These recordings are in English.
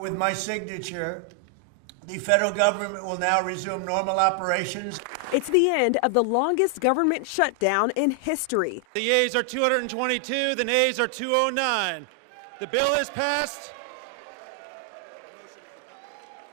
With my signature, the federal government will now resume normal operations. It's the end of the longest government shutdown in history. The yeas are 222, the nays are 209. The bill is passed.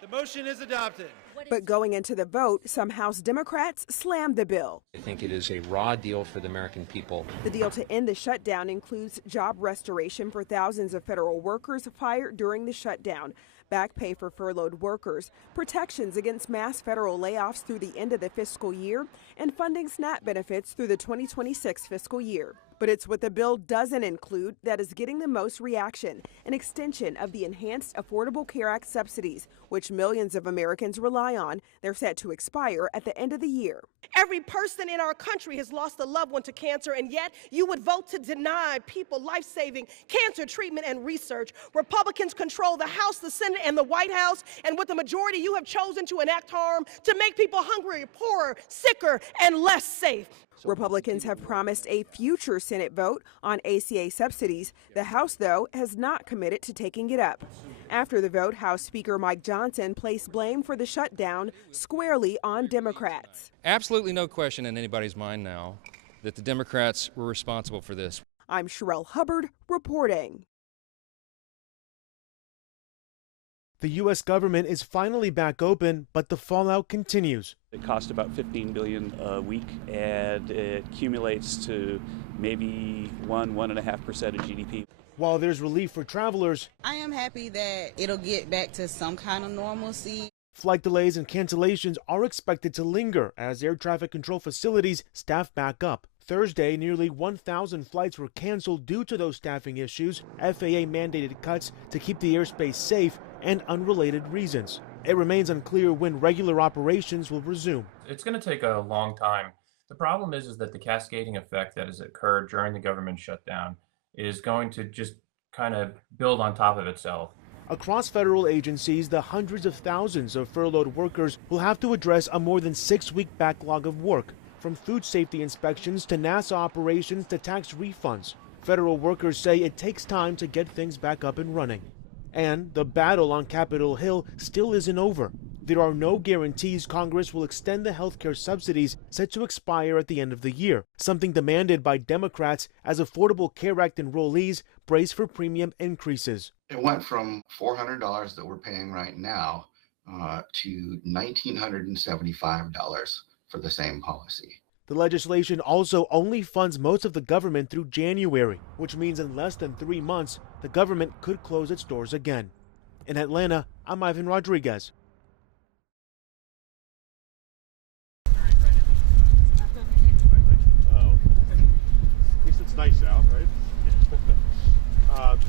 The motion is adopted. But going into the vote, some House Democrats slammed the bill. I think it is a raw deal for the American people. The deal to end the shutdown includes job restoration for thousands of federal workers fired during the shutdown, back pay for furloughed workers, protections against mass federal layoffs through the end of the fiscal year, and funding SNAP benefits through the 2026 fiscal year. But it's what the bill doesn't include that is getting the most reaction, an extension of the Enhanced Affordable Care Act subsidies, which millions of Americans rely on. They're set to expire at the end of the year. Every person in our country has lost a loved one to cancer, and yet you would vote to deny people life-saving cancer treatment and research. Republicans control the House, the Senate, and the White House, and with the majority, you have chosen to enact harm to make people hungrier, poorer, sicker, and less safe. Republicans have promised a future Senate vote on ACA subsidies. The House, though, has not committed to taking it up. After the vote, House Speaker Mike Johnson placed blame for the shutdown squarely on Democrats. Absolutely no question in anybody's mind now that the Democrats were responsible for this. I'm Sherelle Hubbard reporting. The U.S. government is finally back open, but the fallout continues. It costs about $15 billion a week, and it accumulates to maybe 1.5% of GDP. While there's relief for travelers, I am happy that it'll get back to some kind of normalcy. Flight delays and cancellations are expected to linger as air traffic control facilities staff back up. Thursday, nearly 1,000 flights were canceled due to those staffing issues, FAA mandated cuts to keep the airspace safe, and unrelated reasons. It remains unclear when regular operations will resume. It's going to take a long time. The problem is that the cascading effect that has occurred during the government shutdown is going to just kind of build on top of itself. Across federal agencies, the hundreds of thousands of furloughed workers will have to address a more than 6-week backlog of work, from food safety inspections to NASA operations to tax refunds. Federal workers say it takes time to get things back up and running. And the battle on Capitol Hill still isn't over. There are no guarantees Congress will extend the health care subsidies set to expire at the end of the year, something demanded by Democrats as Affordable Care Act enrollees brace for premium increases. It went from $400 that we're paying right now to $1,975 for the same policy. The legislation also only funds most of the government through January, which means in less than 3 months, the government could close its doors again. In Atlanta, I'm Ivan Rodriguez. At least it's nice out, right?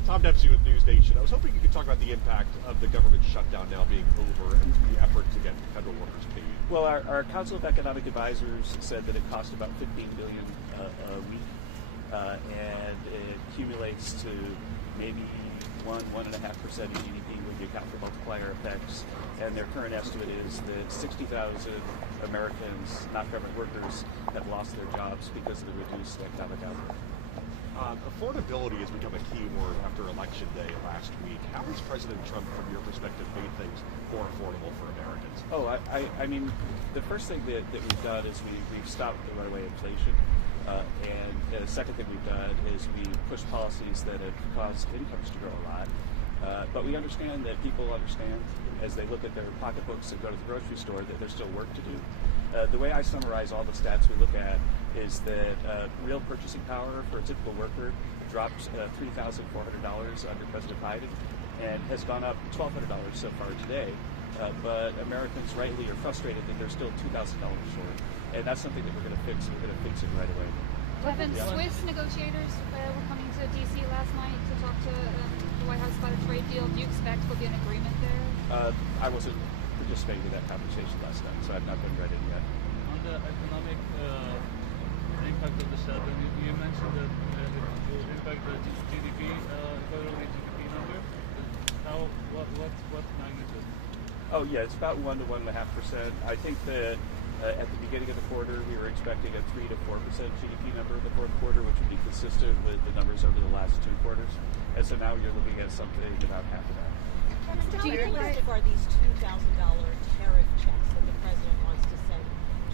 Tom Dempsey with News Nation. I was hoping you could talk about the impact of the government shutdown now being over and the effort to get federal workers paid. Well, our Council of Economic Advisors said that it cost about $15 billion a week, and it accumulates to maybe 1.5% of GDP when you account for multiplier effects. And their current estimate is that 60,000 Americans, not government workers, have lost their jobs because of the reduced economic output. Affordability has become a key word after Election Day last week. How has President Trump, from your perspective, made things more affordable for Americans? Oh, I mean, the first thing that we've done is we've stopped the runaway inflation. And the second thing we've done is we've pushed policies that have caused incomes to grow a lot. But we understand that people understand as they look at their pocketbooks and go to the grocery store that there's still work to do. The way I summarize all the stats we look at is that real purchasing power for a typical worker dropped $3,400 under President Biden and has gone up $1,200 so far today. But Americans rightly are frustrated that they're still $2,000 short. And that's something that we're going to fix, and we're going to fix it right away. Kevin, Swiss negotiators were coming to D.C. last night to talk to the White House about a trade deal. Do you expect there'll be an agreement there? I wasn't participating in that conversation last night, so I've not been read in yet. On the economic impact of the shutdown, you mentioned that it will impact the GDP, federal GDP number. What magnitude? Oh yeah, it's about 1 to 1.5%. I think that at the beginning of the quarter, we were expecting a 3 to 4% GDP number in the fourth quarter, which would be consistent with the numbers over the last 2 quarters. And so now you're looking at something about half of that. How realistic are these $2,000 tariff checks that the president wants to send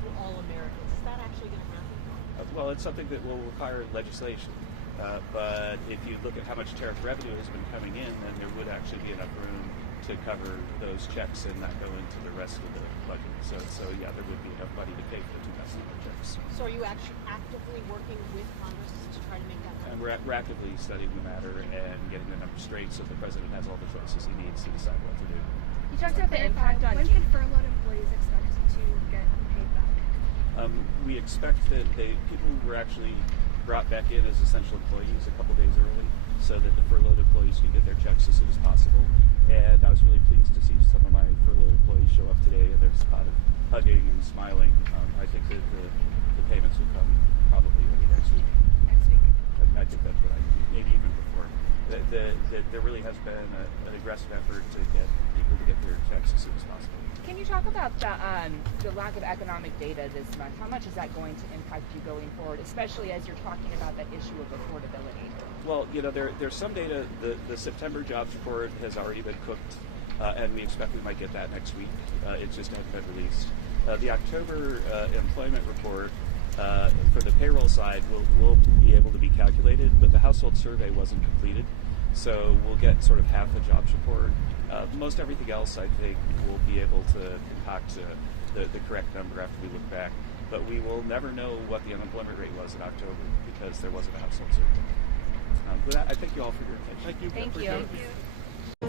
to all Americans? Is that actually going to happen? Well, it's something that will require legislation. But if you look at how much tariff revenue has been coming in, then there would actually be enough room to cover those checks and not go into the rest of the budget. So yeah, there would be enough money to pay for the $2,000 checks. So are you actually actively working with Congress to try to make that happen? And we're actively studying the matter and getting the numbers straight so the president has all the choices he needs to decide what to do. You talked about the impact on... When can furloughed employees expect to get paid back? We expect that people who were actually brought back in as essential employees a couple days early so that the furloughed employees could get their checks as soon as possible. And I was really pleased to see some of my furloughed employees show up today, and there's a lot of hugging and smiling. I think that the payments will come probably early next week. Next week? I think that's what maybe even before. There really has been an aggressive effort to get people to get their checks as soon as possible. Can you talk about the lack of economic data this month? How much is that going to impact you going forward, especially as you're talking about that issue of affordability? Well, you know, there's some data. The September jobs report has already been cooked, and we expect we might get that next week. It just hasn't been released. The October employment report for the payroll side will be able to be calculated, but the household survey wasn't completed. So we'll get sort of half the jobs report. Most everything else, I think, we'll be able to concoct the correct number after we look back. But we will never know what the unemployment rate was in October because there wasn't a household survey. But I thank you all for your attention. Thank you. Thank you.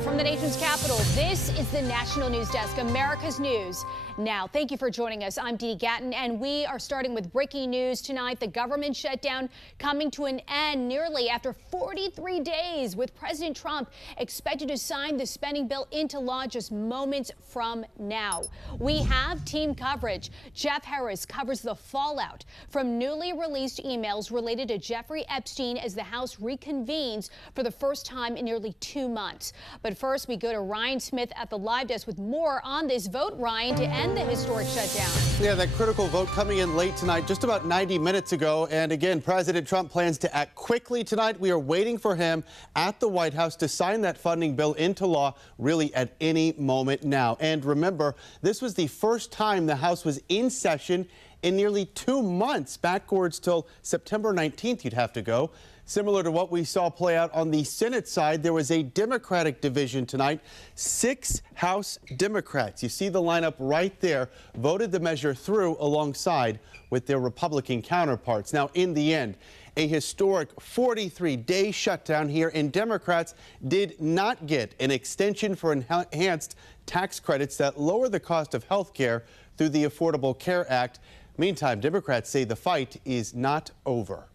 From the nation's capital, this is the National News Desk, America's News. Now, thank you for joining us. I'm Dee Gatton, and we are starting with breaking news tonight. The government shutdown coming to an end nearly after 43 days, with President Trump expected to sign the spending bill into law just moments from now. We have team coverage. Jeff Harris covers the fallout from newly released emails related to Jeffrey Epstein as the House reconvenes for the first time in nearly 2 months. But first, we go to Ryan Smith at the live desk with more on this vote, Ryan, to end the historic shutdown. Yeah, that critical vote coming in late tonight, just about 90 minutes ago. And again, President Trump plans to act quickly tonight. We are waiting for him at the White House to sign that funding bill into law really at any moment now. And remember, this was the first time the House was in session in nearly 2 months, backwards till September 19th, you'd have to go. Similar to what we saw play out on the Senate side, there was a Democratic division tonight. 6 House Democrats, you see the lineup right there, voted the measure through alongside with their Republican counterparts. Now, in the end, a historic 43-day shutdown here, and Democrats did not get an extension for enhanced tax credits that lower the cost of health care through the Affordable Care Act. Meantime, Democrats say the fight is not over.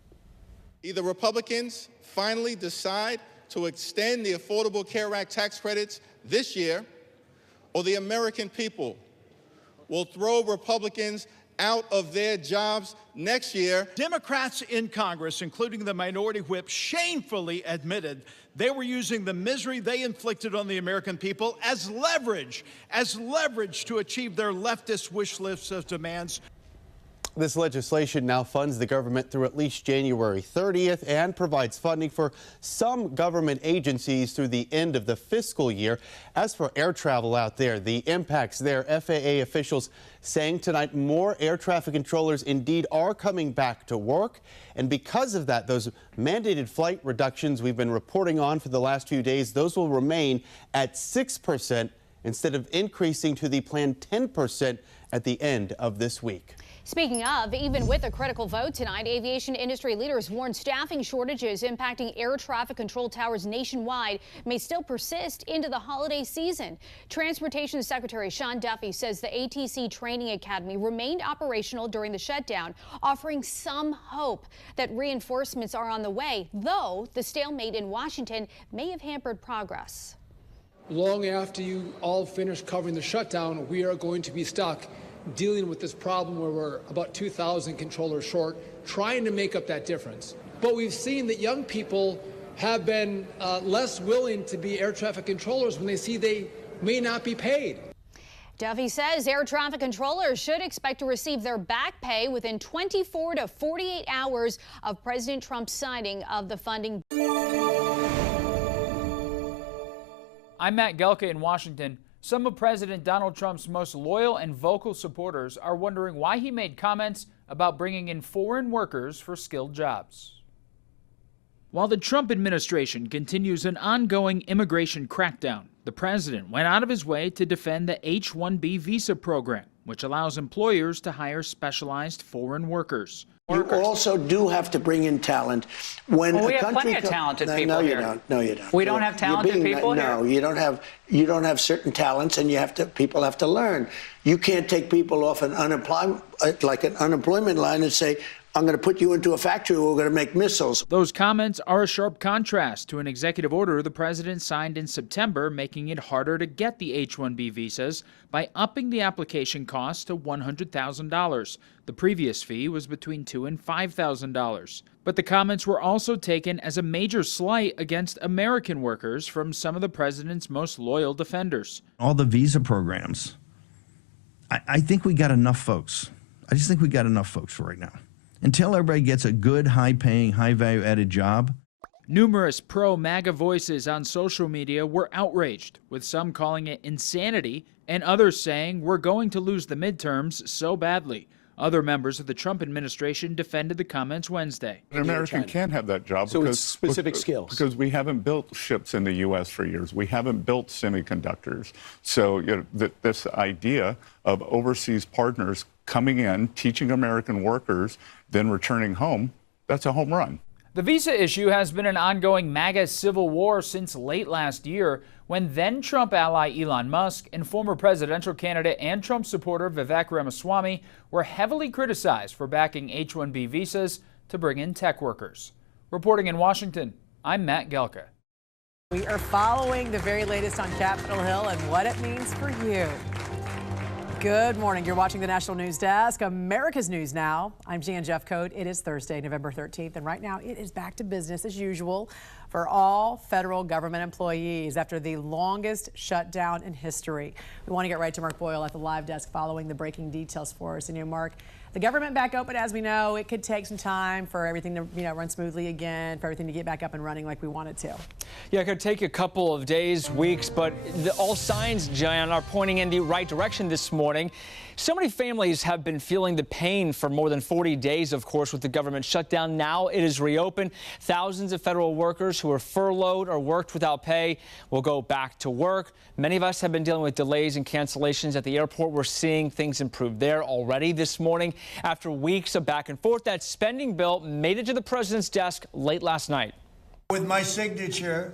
Either Republicans finally decide to extend the Affordable Care Act tax credits this year, or the American people will throw Republicans out of their jobs next year. Democrats in Congress, including the minority whip, shamefully admitted they were using the misery they inflicted on the American people as leverage to achieve their leftist wish lists of demands. This legislation now funds the government through at least January 30th and provides funding for some government agencies through the end of the fiscal year. As for air travel out there, the impacts there, FAA officials saying tonight more air traffic controllers indeed are coming back to work. And because of that, those mandated flight reductions we've been reporting on for the last few days, those will remain at 6% instead of increasing to the planned 10% at the end of this week. Speaking of, even with a critical vote tonight, aviation industry leaders warn staffing shortages impacting air traffic control towers nationwide may still persist into the holiday season. Transportation Secretary Sean Duffy says the ATC Training Academy remained operational during the shutdown, offering some hope that reinforcements are on the way, though the stalemate in Washington may have hampered progress. Long after you all finish covering the shutdown, we are going to be stuck dealing with this problem where we're about 2,000 controllers short, trying to make up that difference. But we've seen that young people have been less willing to be air traffic controllers when they see they may not be paid. Duffy says air traffic controllers should expect to receive their back pay within 24 to 48 hours of President Trump's signing of the funding. I'm Matt Gelka in Washington. Some of President Donald Trump's most loyal and vocal supporters are wondering why he made comments about bringing in foreign workers for skilled jobs. While the Trump administration continues an ongoing immigration crackdown, the president went out of his way to defend the H-1B visa program, which allows employers to hire specialized foreign workers. You also do have to bring in talent. When we a have country plenty of talented people no, here. You don't. No, you don't. We don't have talented people here? No, you don't have certain talents, and people have to learn. You can't take people off an unemployment line and say, I'm going to put you into a factory where we're going to make missiles. Those comments are a sharp contrast to an executive order the president signed in September, making it harder to get the H-1B visas by upping the application cost to $100,000. The previous fee was between $2,000 and $5,000. But the comments were also taken as a major slight against American workers from some of the president's most loyal defenders. All the visa programs, I think we got enough folks. I just think we got enough folks for right now. Until everybody gets a good, high-paying, high-value-added job. Numerous pro-MAGA voices on social media were outraged, with some calling it insanity and others saying we're going to lose the midterms so badly. Other members of the Trump administration defended the comments Wednesday. An American can't have that job because it's specific skills. Because we haven't built ships in the U.S. for years. We haven't built semiconductors. So this idea of overseas partners coming in, teaching American workers, then returning home, that's a home run. The visa issue has been an ongoing MAGA civil war since late last year, when then-Trump ally Elon Musk and former presidential candidate and Trump supporter Vivek Ramaswamy were heavily criticized for backing H-1B visas to bring in tech workers. Reporting in Washington, I'm Matt Gelka. We are following the very latest on Capitol Hill and what it means for you. Good morning. You're watching the National News Desk, America's News Now. I'm Jan Jeffcoat. It is Thursday, November 13th, and right now it is back to business as usual for all federal government employees after the longest shutdown in history. We want to get right to Mark Boyle at the live desk following the breaking details for us. And Mark, the government back open, as we know, it could take some time for everything to run smoothly again, for everything to get back up and running like we want it to. Yeah, it could take a couple of days, weeks, but all signs, Jan, are pointing in the right direction this morning. So many families have been feeling the pain for more than 40 days, of course, with the government shutdown. Now it is reopened. Thousands of federal workers who are furloughed or worked without pay will go back to work. Many of us have been dealing with delays and cancellations at the airport. We're seeing things improve there already this morning. After weeks of back and forth, that spending bill made it to the president's desk late last night. With my signature,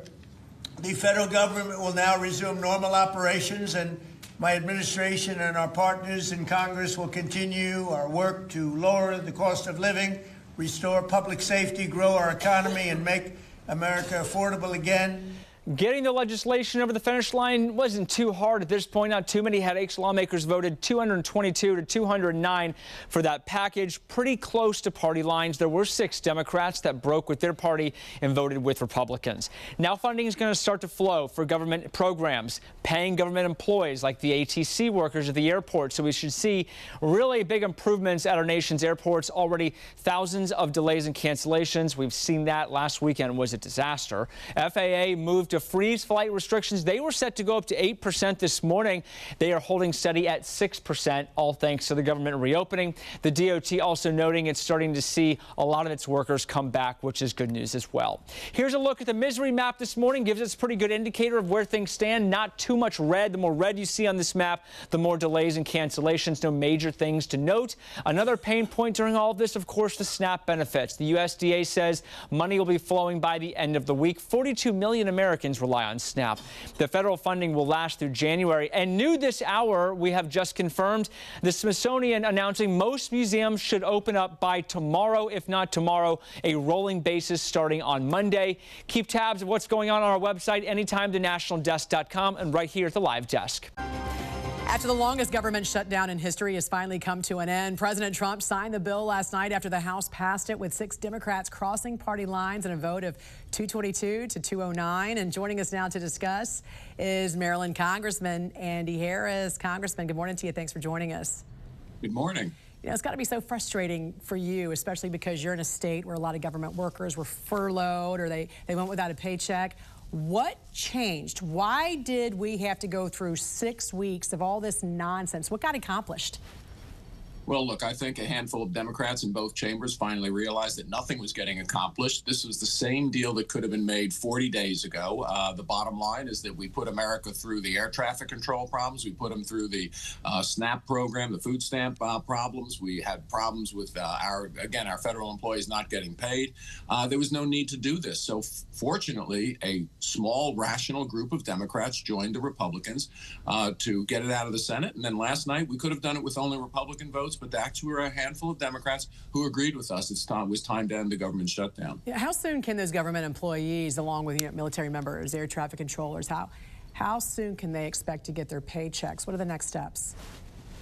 the federal government will now resume normal operations, and my administration and our partners in Congress will continue our work to lower the cost of living, restore public safety, grow our economy, and make America affordable again. Getting the legislation over the finish line wasn't too hard at this point. Not too many headaches. Lawmakers voted 222 to 209 for that package, pretty close to party lines. There were 6 Democrats that broke with their party and voted with Republicans. Now funding is going to start to flow for government programs, paying government employees like the ATC workers at the airport. So we should see really big improvements at our nation's airports. Already thousands of delays and cancellations. We've seen that. Last weekend was a disaster. FAA moved to freeze flight restrictions. They were set to go up to 8% this morning. They are holding steady at 6%, all thanks to the government reopening. The DOT also noting it's starting to see a lot of its workers come back, which is good news as well. Here's a look at the misery map this morning. Gives us a pretty good indicator of where things stand. Not too much red. The more red you see on this map, the more delays and cancellations. No major things to note. Another pain point during all of this, of course, the SNAP benefits. The USDA says money will be flowing by the end of the week. 42 million Americans rely on SNAP. The federal funding will last through January. And new this hour, we have just confirmed, the Smithsonian announcing most museums should open up by tomorrow, if not tomorrow, a rolling basis starting on Monday. Keep tabs of what's going on our website anytime, thenationaldesk.com, and right here at the live desk. After the longest government shutdown in history has finally come to an end, President Trump signed the bill last night after the House passed it with 6 Democrats crossing party lines in a vote of 222 to 209. And joining us now to discuss is Maryland Congressman Andy Harris. Congressman, good morning to you. Thanks for joining us. Good morning. You know, it's got to be so frustrating for you, especially because you're in a state where a lot of government workers were furloughed or they went without a paycheck. What changed? Why did we have to go through 6 weeks of all this nonsense? What got accomplished? Well, look, I think a handful of Democrats in both chambers finally realized that nothing was getting accomplished. This was the same deal that could have been made 40 days ago. The bottom line is that we put America through the air traffic control problems. We put them through the SNAP program, the food stamp problems. We had problems with our federal employees not getting paid. There was no need to do this. So fortunately, a small, rational group of Democrats joined the Republicans to get it out of the Senate. And then last night, we could have done it with only Republican votes, but actually were a handful of Democrats who agreed with us. It was time to end the government shutdown. Yeah, how soon can those government employees, along with military members, air traffic controllers, how soon can they expect to get their paychecks? What are the next steps?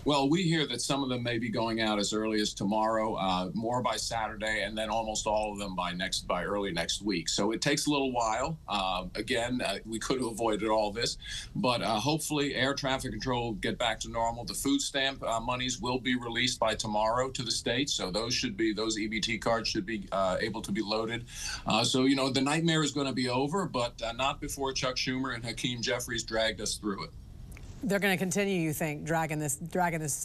Well, we hear that some of them may be going out as early as tomorrow, more by Saturday, and then almost all of them by early next week. So it takes a little while. We could have avoided all this, but hopefully air traffic control will get back to normal. The food stamp monies will be released by tomorrow to the states, so those EBT cards should be able to be loaded. So the nightmare is going to be over, but not before Chuck Schumer and Hakeem Jeffries dragged us through it. They're going to continue, you think, dragging this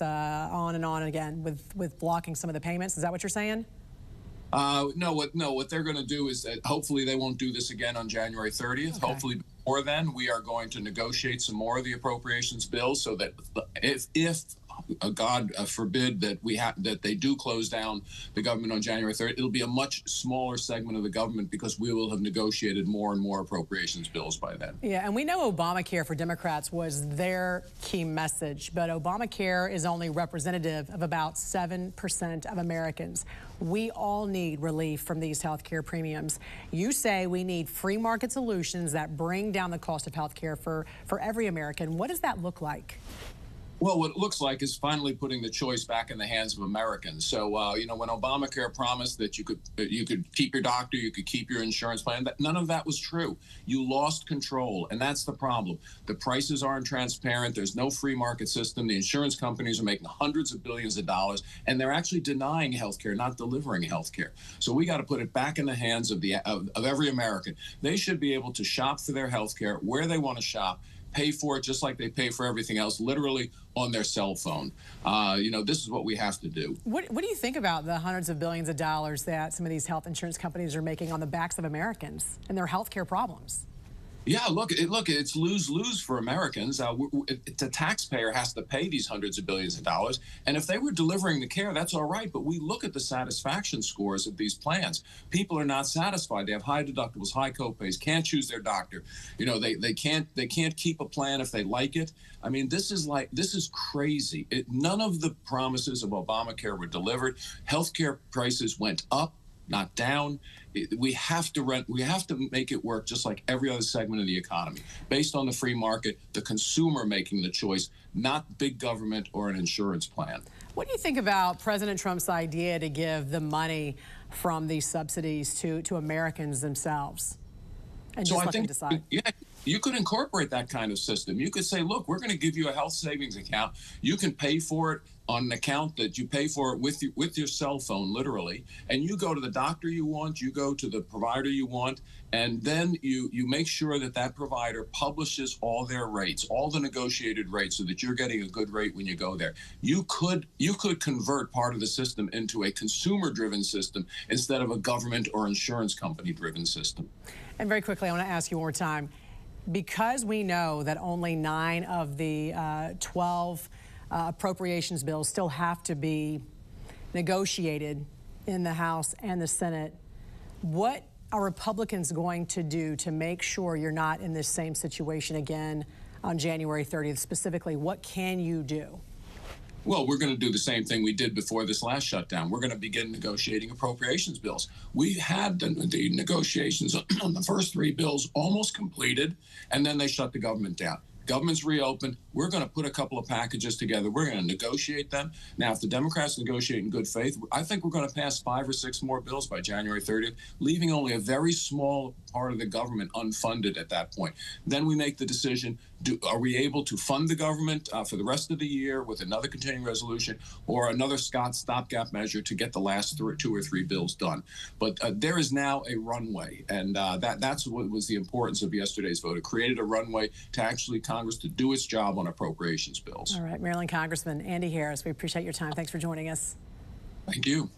on and on again with blocking some of the payments? Is that what you're saying? No. What they're going to do is that hopefully they won't do this again on January 30th. Okay. Hopefully before then, we are going to negotiate some more of the appropriations bills so that if God forbid that they do close down the government on January 3rd, it'll be a much smaller segment of the government because we will have negotiated more and more appropriations bills by then. Yeah, and we know Obamacare for Democrats was their key message, but Obamacare is only representative of about 7% of Americans. We all need relief from these health care premiums. You say we need free market solutions that bring down the cost of health care for every American. What does that look like? Well, what it looks like is finally putting the choice back in the hands of Americans. So, when Obamacare promised that you could keep your doctor, you could keep your insurance plan, none of that was true. You lost control, and that's the problem. The prices aren't transparent. There's no free market system. The insurance companies are making hundreds of billions of dollars, and they're actually denying health care, not delivering health care. So we got to put it back in the hands of every American. They should be able to shop for their health care where they want to shop, pay for it just like they pay for everything else, literally on their cell phone. This is what we have to do. What do you think about the hundreds of billions of dollars that some of these health insurance companies are making on the backs of Americans and their health care problems? Yeah, look, it's lose-lose for Americans. The taxpayer has to pay these hundreds of billions of dollars, and if they were delivering the care, that's all right, but we look at the satisfaction scores of these plans. People are not satisfied. They have high deductibles, high copays, can't choose their doctor. They can't keep a plan if they like it. I mean, this is crazy. None of the promises of Obamacare were delivered. Healthcare prices went up, not down. We have to make it work just like every other segment of the economy, based on the free market, the consumer making the choice, not big government or an insurance plan. What do you think about President Trump's idea to give the money from these subsidies to Americans themselves? And just let them decide. Yeah, you could incorporate that kind of system. You could say, look, we're going to give you a health savings account. You can pay for it on an account that you pay for it with your cell phone, literally, and you go to the doctor you want, you go to the provider you want, and then you make sure that provider publishes all their rates, all the negotiated rates, so that you're getting a good rate when you go there. You could convert part of the system into a consumer-driven system instead of a government or insurance company-driven system. And very quickly, I want to ask you one more time, because we know that only 9 of the 12 appropriations bills still have to be negotiated in the House and the Senate, what are Republicans going to do to make sure you're not in this same situation again on January 30th? Specifically, what can you do? Well, we're going to do the same thing we did before this last shutdown. We're going to begin negotiating appropriations bills. We had the negotiations on the first 3 bills almost completed, and then they shut the government down. Government's reopened. We're going to put a couple of packages together. We're going to negotiate them. Now, if the Democrats negotiate in good faith, I think we're going to pass 5 or 6 more bills by January 30th, leaving only a very small part of the government unfunded at that point. Then we make the decision, are we able to fund the government for the rest of the year with another continuing resolution or another stopgap measure to get the last 2 or 3 bills done? But there is now a runway, and that's what was the importance of yesterday's vote. It created a runway to actually Congress to do its job on appropriations bills. All right, Maryland Congressman Andy Harris, we appreciate your time. Thanks for joining us. Thank you.